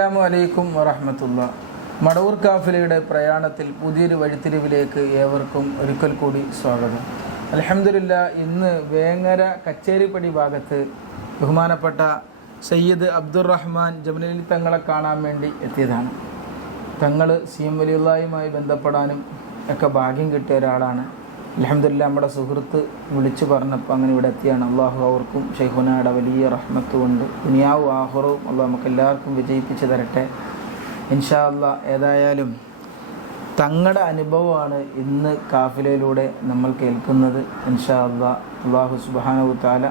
അസ്സലാമു അലൈക്കും വറഹ്മത്തുള്ളാ. മടവൂർ കാഫിലയുടെ പ്രയാണത്തിൽ പുതിയൊരു വഴിത്തിരിവിലേക്ക് ഏവർക്കും ഒരിക്കൽ കൂടി സ്വാഗതം. അൽഹംദുലില്ലാ, ഇന്ന് വേങ്ങര കച്ചേരിപ്പടി ഭാഗത്ത് ബഹുമാനപ്പെട്ട സയ്യിദ് അബ്ദുറഹ്മാൻ ജമലി തങ്ങളെ കാണാൻ വേണ്ടി എത്തിയതാണ്. തങ്ങൾ CM വലിയുള്ളാഹിയുമായി ബന്ധപ്പെടാനും ഒക്കെ ഭാഗ്യം കിട്ടിയ ഒരാളാണ്. അൽഹംദുലില്ലാ, നമ്മുടെ സുഹൃത്ത് വിളിച്ചു പറഞ്ഞപ്പോൾ അങ്ങനെ ഇവിടെ എത്തിയാണ്. അള്ളാഹു അവർക്കും ഷെയ്ഖുനയുടെ വലിയ റഹ്മത്ത് കൊണ്ട് ദുനിയാവും ആഖിറവും അള്ളാഹു നമുക്ക് എല്ലാവർക്കും വിജയിപ്പിച്ച് തരട്ടെ ഇൻഷാ അല്ലാ. ഏതായാലും തങ്ങളുടെ അനുഭവമാണ് ഇന്ന് കാഫിലയിലൂടെ നമ്മൾ കേൾക്കുന്നത് ഇൻഷാ അല്ലാ. അള്ളാഹു സുബ്ഹാനഹു തആല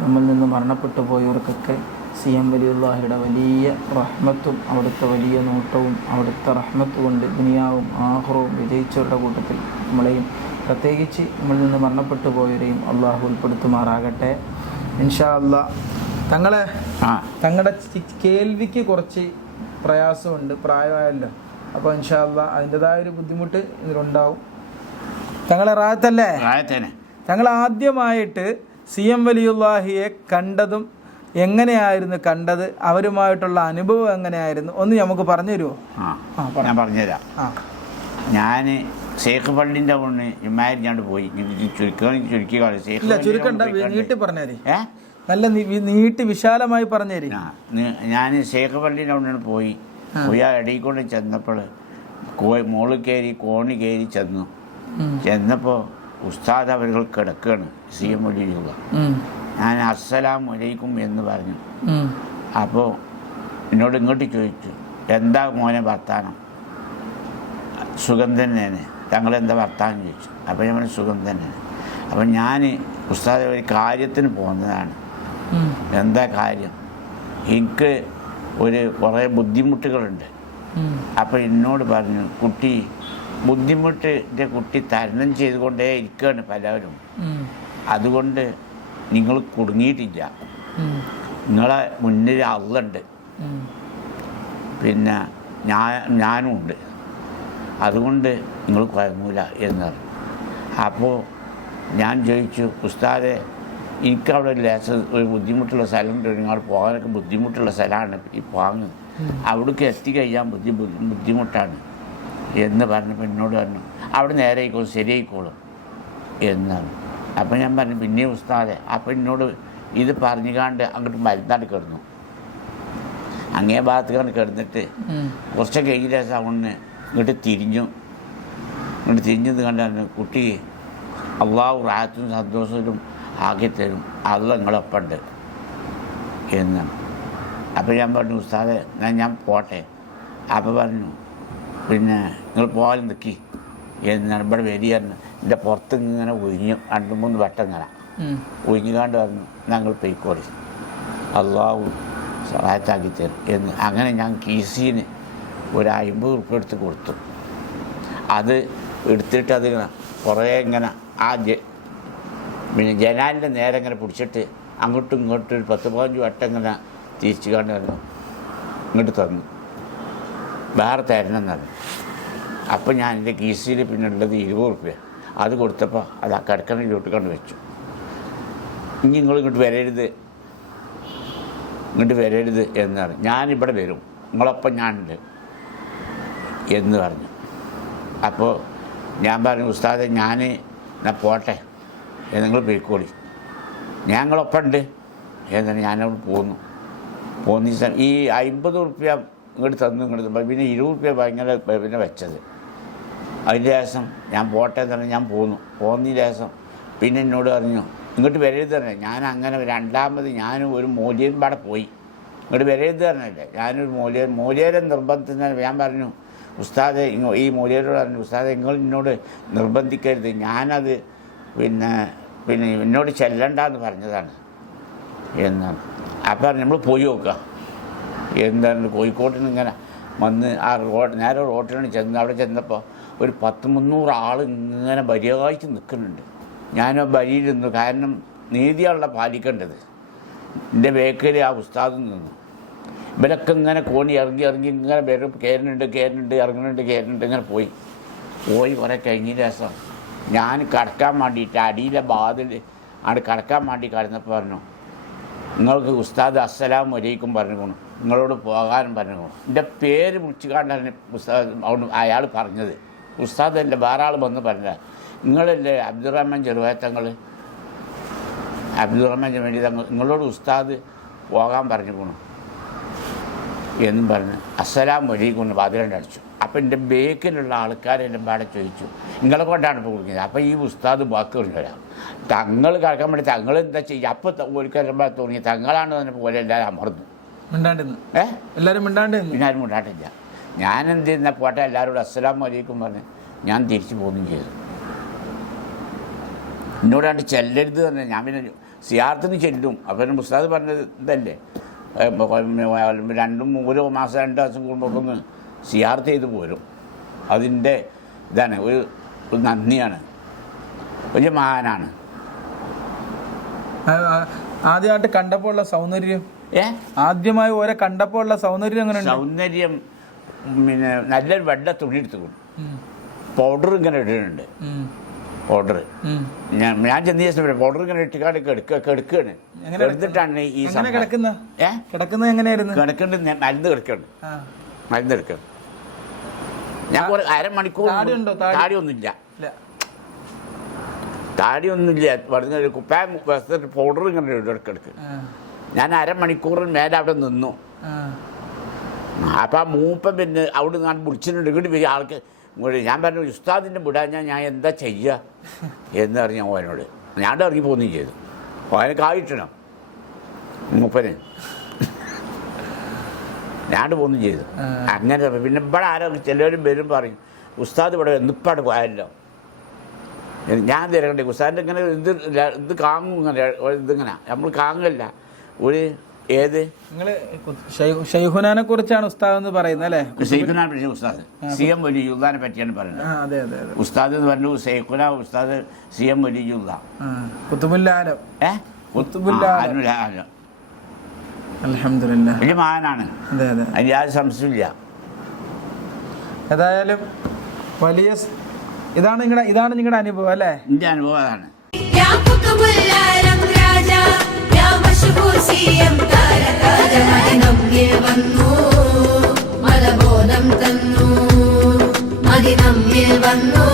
നമ്മിൽ നിന്ന് മരണപ്പെട്ടു പോയവർക്കൊക്കെ CM വലിയുള്ളാഹിയുടെ വലിയ റഹ്മത്തും അവിടുത്തെ വലിയ നോട്ടവും അവിടുത്തെ റഹ്മത്ത് കൊണ്ട് ദുനിയാവും ആഖിറവും വിജയിച്ചവരുടെ കൂട്ടത്തിൽ നമ്മളെയും പ്രത്യേകിച്ച് നമ്മളിൽ നിന്ന് മരണപ്പെട്ടു പോയവരെയും അള്ളാഹു ഉൾപ്പെടുത്തുമാറാകട്ടെ ഇൻഷാ അല്ലാ. തങ്ങളുടെ കേൾവിക്ക് കുറച്ച് പ്രയാസമുണ്ട്, പ്രായമായല്ലോ. അപ്പോൾ ഇൻഷാ അല്ലാ അതിൻ്റെതായൊരു ബുദ്ധിമുട്ട് ഇതിലുണ്ടാവും. തങ്ങളെ റാഹത്തല്ലേ? തങ്ങൾ ആദ്യമായിട്ട് CM വലിയുള്ളാഹിയെ കണ്ടതും എങ്ങനെയായിരുന്നു കണ്ടത്, അവരുമായിട്ടുള്ള അനുഭവം എങ്ങനെയായിരുന്നു ഒന്ന് നമുക്ക് പറഞ്ഞു തരുമോ? ഞാൻ പറഞ്ഞുതരാം. ഞാൻ ഷേഖ് പള്ളിൻ്റെ കൊണ്ട് ഇമ്മാരിഞ്ഞാണ്ട് പോയി. നീട്ടി പറഞ്ഞേരി, നല്ല നീട്ടി വിശാലമായി പറഞ്ഞേരി. ഞാൻ ഷേഖ് പള്ളിൻ്റെ കൊണ്ടാണ് പോയി. ആ ഇടയിൽ കൊണ്ട് ചെന്നപ്പോൾ മോള് കയറി കോണി കയറി ചെന്നപ്പോൾ ഉസ്താദ് അവരുകൾ കിടക്കുകയാണ്. CM വലിയുള്ള ഞാൻ അസ്സലാമു അലൈക്കും എന്ന് പറഞ്ഞു. അപ്പോൾ എന്നോട് ഇങ്ങോട്ട് ചോദിച്ചു, എന്താ മോനെ വർത്താനം? സുഖം തന്നെയാണ്. തങ്ങളെന്താ വർത്താനം ചോദിച്ചു. അപ്പോൾ ഞാൻ സുഖം തന്നെയാണ്. അപ്പം ഞാൻ ഉസ്താദ് ഒരു കാര്യത്തിന് പോകുന്നതാണ്. എന്താ കാര്യം? എനിക്ക് കുറേ ബുദ്ധിമുട്ടുകളുണ്ട്. അപ്പോൾ എന്നോട് പറഞ്ഞു, ബുദ്ധിമുട്ടിൻ്റെ കുട്ടി തരണം ചെയ്തുകൊണ്ടേ ഇരിക്കുകയാണ് പലരും. അതുകൊണ്ട് നിങ്ങൾ കുടുങ്ങിയിട്ടില്ല. നിങ്ങളെ മുന്നിൽ അള്ളയുണ്ട്, പിന്നെ ഞാനും ഉണ്ട്. അതുകൊണ്ട് നിങ്ങൾ കുഴങ്ങൂല എന്ന് പറഞ്ഞു. അപ്പോൾ ഞാൻ ചോദിച്ചു, ഉസ്താദെ എനിക്കവിടെ ഒരു ബുദ്ധിമുട്ടുള്ള സ്ഥലമുണ്ട്, നിങ്ങൾ പോകാനൊക്കെ ബുദ്ധിമുട്ടുള്ള സ്ഥലമാണ് ഈ പോകുന്നത്, അവിടേക്ക് എത്തിക്കഴിയാൻ ബുദ്ധിമുട്ടാണ് എന്ന് പറഞ്ഞപ്പോൾ എന്നോട് പറഞ്ഞു, അവിടെ നേരെ ആയിക്കോളും, ശരിയായിക്കോളും എന്നാണ്. അപ്പം ഞാൻ പറഞ്ഞു, പിന്നെ ഉസ്താദെ. അപ്പം എന്നോട് ഇത് പറഞ്ഞുകാണ്ട് അങ്ങോട്ട് മരുന്നാണ്ട് കിടന്നു. അങ്ങേ ഭാഗത്ത് കിടന്നിട്ട് കുറച്ച് കഴിഞ്ഞ സൗണ്ട് ഇങ്ങോട്ട് തിരിഞ്ഞത് കണ്ടാൽ കുട്ടി അള്ളാഹു റാഹത്തും സന്തോഷവും ആക്കിത്തരും, അള്ള നിങ്ങളൊപ്പമുണ്ട് എന്നാണ്. അപ്പോൾ ഞാൻ പറഞ്ഞു, ഉസ്താദെ ഞാൻ പോട്ടെ. അപ്പോൾ പറഞ്ഞു, പിന്നെ നിങ്ങൾ പോകാൻ നിൽക്കി എന്നാണ്. ഇവിടെ വരികയാണ്. എൻ്റെ പുറത്ത് ഇങ്ങനെ ഒഴിഞ്ഞു 2-3 വട്ടം ഇങ്ങനെ ഒഴിഞ്ഞുകാണ്ട് പറഞ്ഞു, ഞങ്ങൾ പൊയ്ക്കോളി, അള്ളാഹു സഹായത്താക്കി തരും എന്ന്. അങ്ങനെ ഞാൻ കീസിന് ഒരു 50 ഉറുപ്പിക എടുത്ത് കൊടുത്തു. അത് എടുത്തിട്ട് അതിങ്ങനെ കുറേ ഇങ്ങനെ പിന്നെ ജനാലിൻ്റെ നേരെ ഇങ്ങനെ പിടിച്ചിട്ട് അങ്ങോട്ടും ഇങ്ങോട്ടും ഒരു 10-15 വട്ടം ഇങ്ങനെ തിരിച്ചു കണ്ട് പറഞ്ഞു, ഇങ്ങോട്ട് തന്നു, വേറെ തരണം എന്നറിഞ്ഞു. അപ്പോൾ ഞാൻ എൻ്റെ കീസിൽ പിന്നെ ഉള്ളത് 20 ഉറുപ്പിക. അത് കൊടുത്തപ്പോൾ അത് ആ കിടക്കണിലോട്ട് കൊണ്ട് വെച്ചു. ഇനി ഇങ്ങോട്ട് വരരുത് എന്ന് പറഞ്ഞു. ഞാനിവിടെ വരും, നിങ്ങളൊപ്പം ഞാനുണ്ട് എന്ന് പറഞ്ഞു. അപ്പോൾ ഞാൻ പറഞ്ഞു, ഉസ്താദെ ഞാൻ പോട്ടെ, നിങ്ങൾ പോയിക്കോളി, ഞങ്ങളൊപ്പം ഉണ്ട് എന്നാണ്. ഞാനവിടെ പോന്നു. ഈ 50 ഉറുപ്പിക ഇങ്ങോട്ട് തന്നു. പിന്നെ 20 ഉറുപ്പിക ഭയങ്കര പിന്നെ വെച്ചത്. അതിൻ്റെ ശേഷം ഞാൻ പോട്ടെ എന്ന് പറഞ്ഞാൽ ഞാൻ പോന്നതിന് ശേഷം പിന്നെ എന്നോട് പറഞ്ഞു, ഇങ്ങോട്ട് വരരുത് തന്നെ. ഞാൻ അങ്ങനെ രണ്ടാമത് ഞാനും ഒരു മൂല്യൻ പാടെ പോയി. ഇങ്ങോട്ട് വരരുത് തരണല്ലേ. ഞാനൊരു മൂല്യരെ നിർബന്ധത്തിന് ഞാൻ പറഞ്ഞു, ഉസ്താദെ ഈ മൂല്യരോട് പറഞ്ഞു, ഉസ്താദെ നിങ്ങൾ എന്നോട് നിർബന്ധിക്കരുത്, ഞാനത് പിന്നെ എന്നോട് ചെല്ലണ്ടെന്ന് പറഞ്ഞതാണ് എന്നാണ്. അപ്പോൾ നമ്മൾ പോയി നോക്കുക എന്താണ്. കോഴിക്കോട്ടിൽ നിന്ന് ഇങ്ങനെ വന്ന് ആ നേരെ റോട്ടിലാണ് അവിടെ ചെന്നപ്പോൾ ഒരു 100-300 ആൾ ഇങ്ങനെ ബലിയായിട്ട് നിൽക്കുന്നുണ്ട്. ഞാൻ ബലിയിരുന്നു, കാരണം നീതിയാണല്ലോ പാലിക്കേണ്ടത്. എൻ്റെ ബേക്കൽ ആ ഉസ്താദും നിന്നു. ഇവരൊക്കെ ഇങ്ങനെ കോണി ഇറങ്ങി ഇങ്ങനെ വരും, കയറുന്നുണ്ട് ഇറങ്ങുന്നുണ്ട് ഇങ്ങനെ പോയി കുറേ കഴിഞ്ഞ ദിവസം ഞാൻ കടക്കാൻ വേണ്ടിയിട്ട് അടിയിലെ ബാതിൽ കടക്കാൻ വേണ്ടി കടന്നപ്പോൾ പറഞ്ഞു, നിങ്ങൾക്ക് ഉസ്താദ് അസ്സലാമു അലൈക്കും പറഞ്ഞു. നിങ്ങളോട് പോകാനും പറഞ്ഞു. എൻ്റെ പേര് വിളിച്ചു കണ്ടാണ് ഉസ്താദ് അവിടെ അയാൾ പറഞ്ഞത്. ഉസ്താദല്ലേ വേറെ ആൾ വന്ന് പറഞ്ഞത്, നിങ്ങളല്ലേ അബ്ദുറഹ്മാൻ ചെറുവായത്തങ്ങൾ, അബ്ദുറഹ്മാൻ ചെറുവായി തങ്ങൾ നിങ്ങളോട് ഉസ്താദ് പോകാൻ പറഞ്ഞുകൊണ്ടു എന്നും പറഞ്ഞ് അസ്സലാം വലൈക്കും വാതിലണ്ട് അടിച്ചു. അപ്പം എൻ്റെ ബേക്കിലുള്ള ആൾക്കാരെല്ലാം പാടെ ചോദിച്ചു, നിങ്ങളെ കൊണ്ടാണ് ഇപ്പോൾ കുടിക്കുന്നത്. അപ്പോൾ ഈ ഉസ്താദ് ബാക്കി പറഞ്ഞു വരാം, തങ്ങൾ കിടക്കാൻ വേണ്ടി തങ്ങൾ എന്താ ചെയ്യുക? അപ്പം ഒരിക്കലുമ്പോൾ തോന്നി തങ്ങളാണ് തന്നെ പോലെ എല്ലാവരും അമർന്നു. മിണ്ടാണ്ടിന്ന് എല്ലാവരും മിണ്ടാണ്ട് പിന്നെ ആരും മിണ്ടാണ്ടില്ല. ഞാൻ എന്ത് ചെയ്യുന്ന പോട്ടെ എല്ലാവരോടും അസ്സലാം വലൈക്കും പറഞ്ഞ് ഞാൻ തിരിച്ചു പോകുകയും ചെയ്തു. എന്നോടാണ്ട് ചെല്ലരുത് തന്നെ. ഞാൻ പിന്നെ സിയാറത്തിന് ചെല്ലും. അപ്പം ഉസ്താദ് പറഞ്ഞത് ഇതല്ലേ, 2-3 മാസം 2 മാസം കൂടുമ്പോൾ ഒന്ന് സിയാർത്ത് ചെയ്ത് പോരും. അതിൻ്റെ ഇതാണ് ഒരു നന്ദിയാണ്. വലിയ മഹാനാണ്. ആദ്യമായിട്ട് കണ്ടപ്പോൾ ഉള്ള സൗന്ദര്യം, ആദ്യമായി ഓരോ കണ്ടപ്പോൾ ഉള്ള സൗന്ദര്യം അങ്ങനെ സൗന്ദര്യം പിന്നെ നല്ലൊരു വെള്ള തുണി എടുത്തുകൊണ്ട് പൗഡർ ഇങ്ങനെ ഇടുന്നുണ്ട്. പൗഡർ ഞാൻ ചെന്ന ശേഷം പൗഡർ ഇങ്ങനെ ഇട്ടിക്കാണ്ട് കെടുക്കുകയാണ്. എടുത്തിട്ടാണ് ഈ കിടക്കുന്നത് എങ്ങനെയായിരുന്നു? കിടക്കേണ്ട മരുന്ന് കിടക്കുകയാണ്, മരുന്ന് എടുക്കണം. ഞാൻ അരമണിക്കൂർ താടിയൊന്നുമില്ല, താടിയൊന്നുമില്ല, പറഞ്ഞ കുപ്പായം വസ്ത്രത്തിൽ പൗഡർ ഇങ്ങനെ ഇടക്കിടക്ക്. ഞാൻ അരമണിക്കൂറിന് മേലെ അവിടെ നിന്നു. അപ്പം ആ മൂപ്പം പിന്നെ അവിടെ ഞാൻ വിളിച്ചിട്ടുണ്ട്. ഇങ്ങോട്ട് വരിക ആൾക്ക് ഇങ്ങോട്ട്. ഞാൻ പറഞ്ഞു ഉസ്താദിൻ്റെ വിടാൻ ഞാൻ എന്താ ചെയ്യുക എന്ന് പറഞ്ഞ ഓനോട് ഞാൻ ഇറങ്ങി പോകുകയും ചെയ്തു. ഓനെ കായിട്ടണം മൂപ്പന് ഞാൻ പോകുകയും ചെയ്തു. അങ്ങനെ പിന്നെ ഇവിടെ ആരോ ചിലവരും വരും പറയും ഉസ്താദ് ഇവിടെ എന്നിപ്പാട് പോയല്ലോ. ഞാൻ തിരക്കണ്ടേ ഉസ്താദിൻ്റെ ഇങ്ങനെ ഇത് കാങ്ങും, ഇങ്ങനെ ഇതിങ്ങനെ നമ്മൾ കാങ്ങല്ല. ഒരു ഏത് നിങ്ങൾ ഷെയ്ഖുനാനെ കുറിച്ചാണ് ഉസ്താദ് എന്ന് പറയുന്നത് അല്ലേ? ഷെയ്ഖുനാൻ പറ്റിയ ഉസ്താദ് CM വലിയുള്ളാനെ പറ്റിയാണ് പറയുന്നത്. ഉസ്താദ് എന്ന് പറഞ്ഞു ഷെയ്ഖുന ഉസ്താദ് CM വലിയുള്ള കുത്തുബുല്ലാലം അൽഹംദുലില്ലാഹ് വലിയ മഹാനാണ്. അതിന് യാതൊരു സംശയമില്ല. ഏതായാലും വലിയ ഇതാണ് നിങ്ങളുടെ അനുഭവം അല്ലേ? എൻ്റെ അനുഭവം അതാണ്. മലബോധം തന്നു മദിനമ്മിൽ വന്നു.